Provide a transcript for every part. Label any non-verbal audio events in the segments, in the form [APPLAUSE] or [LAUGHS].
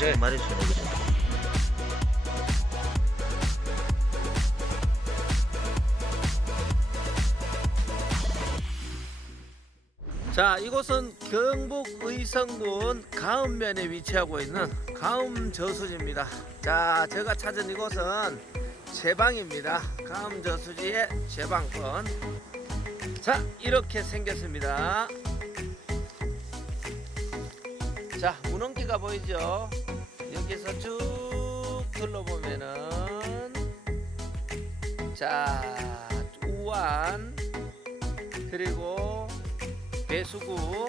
두 마리 손에 그죠. 자, 이곳은 경북 의성군 가음면에 위치하고 있는 가음 저수지입니다. 자, 제가 찾은 이곳은 제방입니다. 가음 저수지의 제방권. 자, 이렇게 생겼습니다. 자, 문원기가 보이죠? 여기서 쭉 둘러보면은 자, 우안 그리고 배수구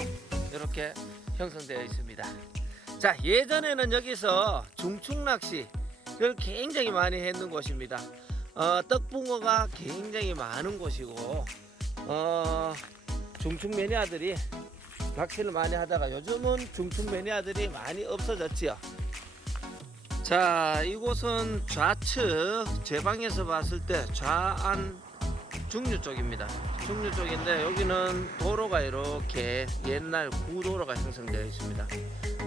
이렇게 형성되어 있습니다. 자 예전에는 여기서 중축 낚시를 굉장히 많이 했는 곳입니다. 어, 떡붕어가 굉장히 많은 곳이고 어, 중축 매니아들이 낚시를 많이 하다가 요즘은 중축 매니아들이 많이 없어졌지요. 자 이곳은 좌측 제 방에서 봤을 때 좌안 중류 쪽입니다. 중류 쪽인데 여기는 도로가 이렇게 옛날 구도로가 형성되어 있습니다.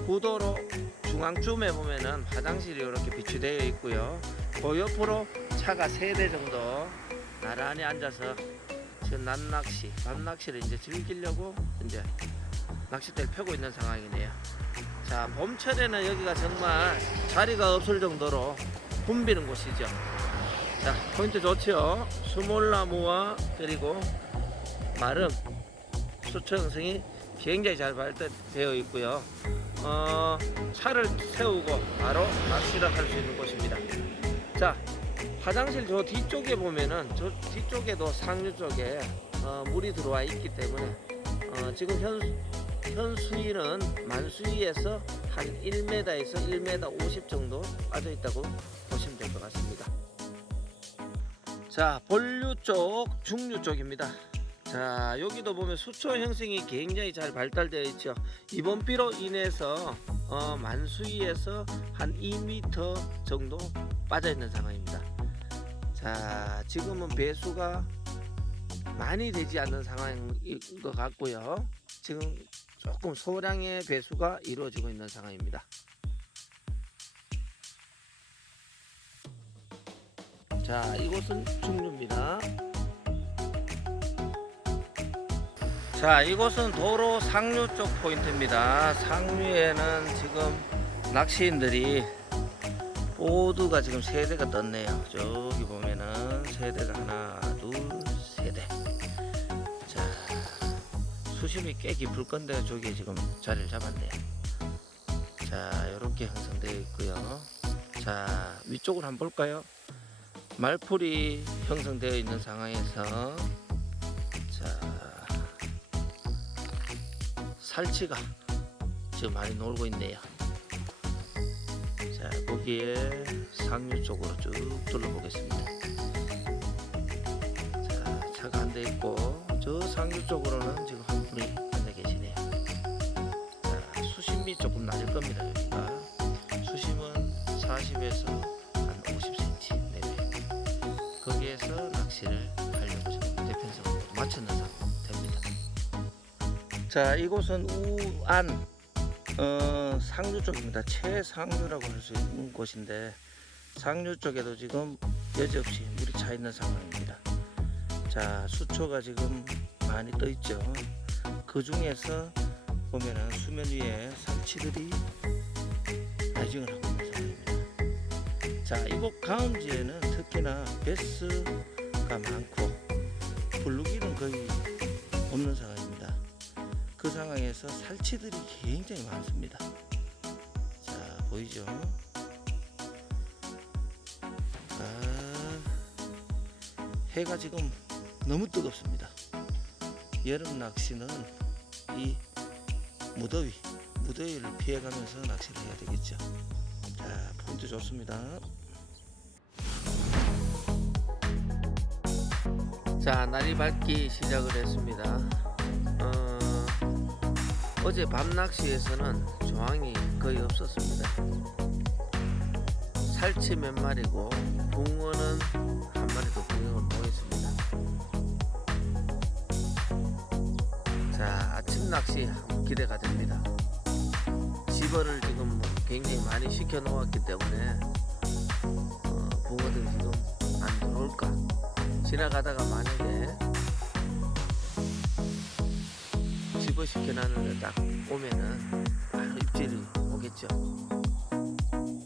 구도로 중앙쯤에 보면은 화장실이 이렇게 비치되어 있고요. 그 옆으로 차가 세 대 정도 나란히 앉아서 지금 낮낚시, 밤낚시를 이제 즐기려고 이제 낚싯대를 펴고 있는 상황이네요. 자, 봄철에는 여기가 정말 자리가 없을 정도로 붐비는 곳이죠. 자, 포인트 좋죠? 수몰나무와 그리고 마름, 수초 형성이 굉장히 잘 발달되어 있고요. 어, 차를 세우고 바로 낚시를 할 수 있는 곳입니다. 자, 화장실 저 뒤쪽에 보면은 저 뒤쪽에도 상류 쪽에 어, 물이 들어와 있기 때문에 어, 지금 현, 현 수위는 만 수위에서 한 1m에서 1m 50 정도 빠져 있다고 보시면 될 것 같습니다. 자, 본류 쪽, 중류 쪽입니다. 자, 여기도 보면 수초 형성이 굉장히 잘 발달되어 있죠. 이번 비로 인해서 어, 만수위에서 한 2m 정도 빠져 있는 상황입니다. 자, 지금은 배수가 많이 되지 않는 상황인 것 같고요. 지금 조금 소량의 배수가 이루어지고 있는 상황입니다. 자, 이곳은 중류입니다. 자, 이곳은 도로 상류 쪽 포인트입니다. 상류에는 지금 낚시인들이 보드가 지금 세 대가 떴네요. 저기 보면은 세 대가 하나, 둘, 세 대. 자, 수심이 꽤 깊을 건데 저기 지금 자리를 잡았네요. 자, 이렇게 형성되어 있고요. 자, 위쪽으로 한번 볼까요? 말풀이 형성되어 있는 상황에서 자 살치가 지금 많이 놀고 있네요. 자 거기에 상류 쪽으로 쭉 둘러보겠습니다. 자 차가 안 돼 있고 저 상류 쪽으로는 지금 한 분이 앉아 계시네요. 자 수심이 조금 낮을 겁니다 여기가 수심은 40에서 한 50cm 내외. 거기에서 낚시를 하려고 지금 대편성으로 맞추는 상황 됩니다. 자, 이곳은 우안 어, 상류 쪽입니다. 최상류라고 할 수 있는 곳인데 상류 쪽에도 지금 여지없이 물이 차 있는 상황입니다. 자, 수초가 지금 많이 떠 있죠. 그 중에서 보면은 수면 위에 살치들이 라이징을 하고 있는 상황입니다. 자, 이곳 가음지에는 특히나 베스가 많고 블루기는 거의 없는 상황입니다. 그 상황에서 살치들이 굉장히 많습니다. 자, 보이죠? 아, 해가 지금 너무 뜨겁습니다. 여름 낚시는 이 무더위, 무더위를 피해가면서 낚시를 해야 되겠죠. 자, 포인트 좋습니다. 자, 날이 밝기 시작을 했습니다. 어, 어제 밤 낚시에서는 조항이 거의 없었습니다. 살치 몇 마리고 붕어는 한 마리도 붕어를 못 있습니다. 자, 아침 낚시 기대가 됩니다. 집어를 지금 뭐 굉장히 많이 시켜 놓았기 때문에 어, 붕어들이 지금 안 들어올까 지나가다가 만약에 집어 시켜 놨는데 딱 오면은 바로 입질이 오겠죠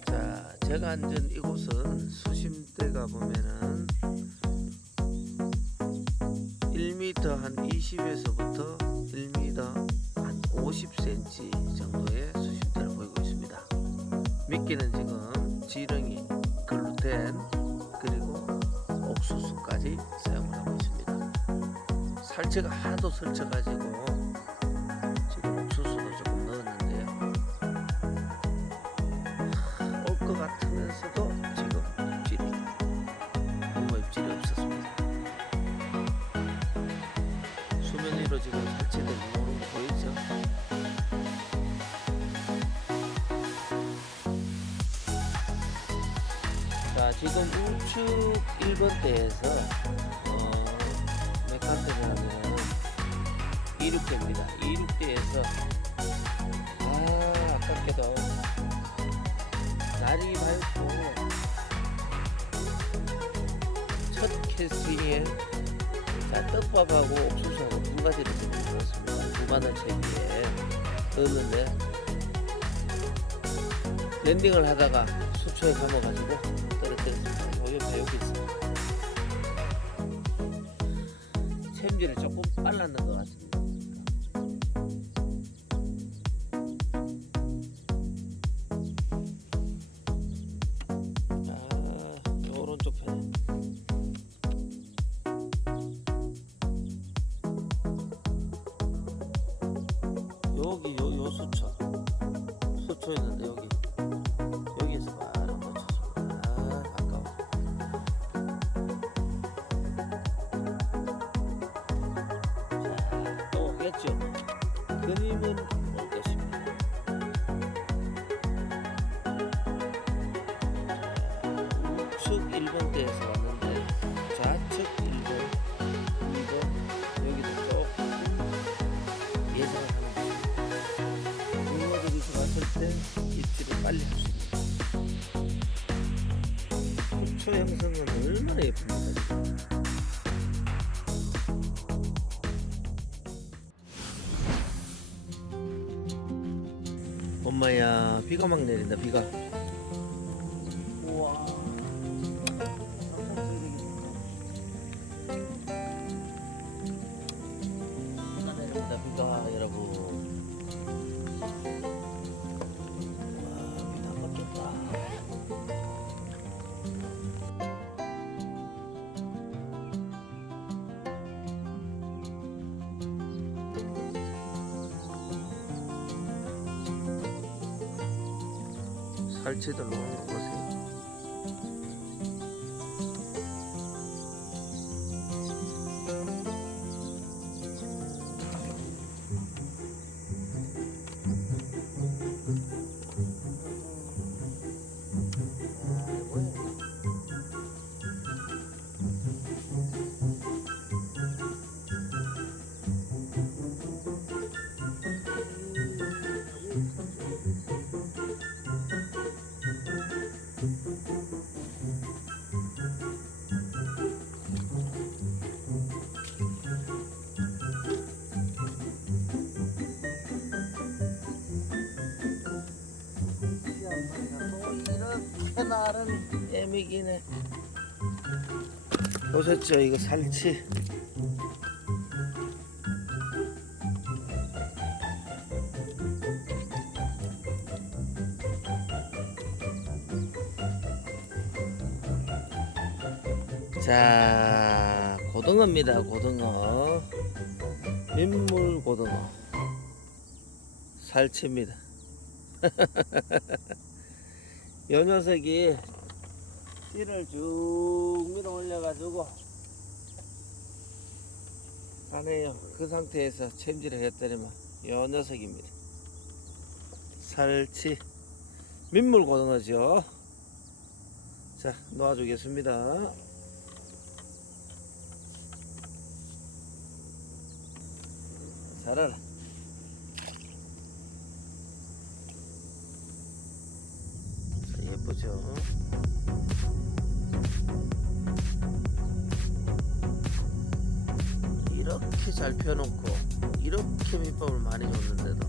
자 제가 앉은 이곳은 수심대가 보면은 1m 한 20에서부터 1m 한 50cm 정도의 수심대를 보이고 있습니다. 미끼는 지금 지렁이, 글루텐 그리고 옥수수까지 사용을 하고 있습니다. 살치가 하도 설쳐가지고 자 지금 우측 1번대에서 어, 메칸테라는 이륙대입니다. 이륙대에서 아 아깝게도 날이 밝고 첫 캐스팅에 자, 떡밥하고 옥수수하고 두 가지를 지금 넣었습니다. 무마늘 채비에 넣었는데 랜딩을 하다가 수초에 감아가지고 옆에 여기 있습니다. 챔질을 조금 빨랐는 것 같습니다. 아. 여기 요, 요 수초 수초 있는데 여기 초 형성은 얼마나 예쁩니까 지금. 엄마야 비가 막 내린다 비가 살치들 노는 거 보세요. 애미기네. 보셨죠? 이거 살치. 자, 고등어입니다. 고등어. 민물 고등어. 살치입니다. [LAUGHS] 요 녀석이 씨를 쭉 밀어 올려가지고 안에요. 그 상태에서 챔질을 했더니만 요 녀석입니다. 살치 민물 고등어죠. 자 놓아주겠습니다. 살아라. 이렇게 잘 펴놓고 이렇게 밑밥을 많이 줬는데도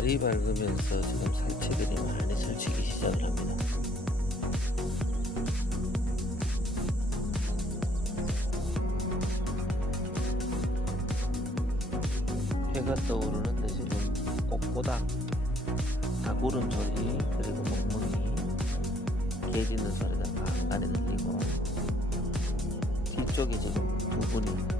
날이 밝으면서 지금 살치들이 많이 설치기 시작을 합니다. 해가 떠오르는데 지금 꽃보다 닭울음 소리 그리고 멍멍이 개 짖는 소리가 간간히 들리고 뒤쪽에 지금 두 분이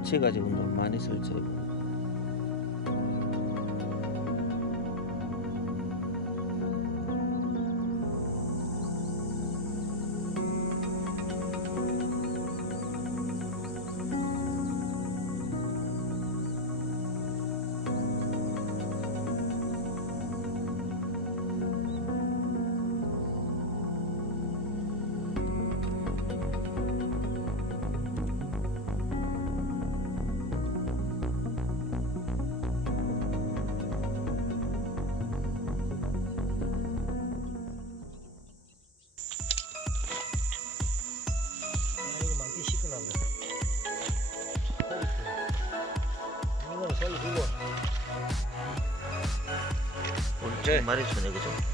살치가 지금 너무 많이 설치고 네. 손에 그죠?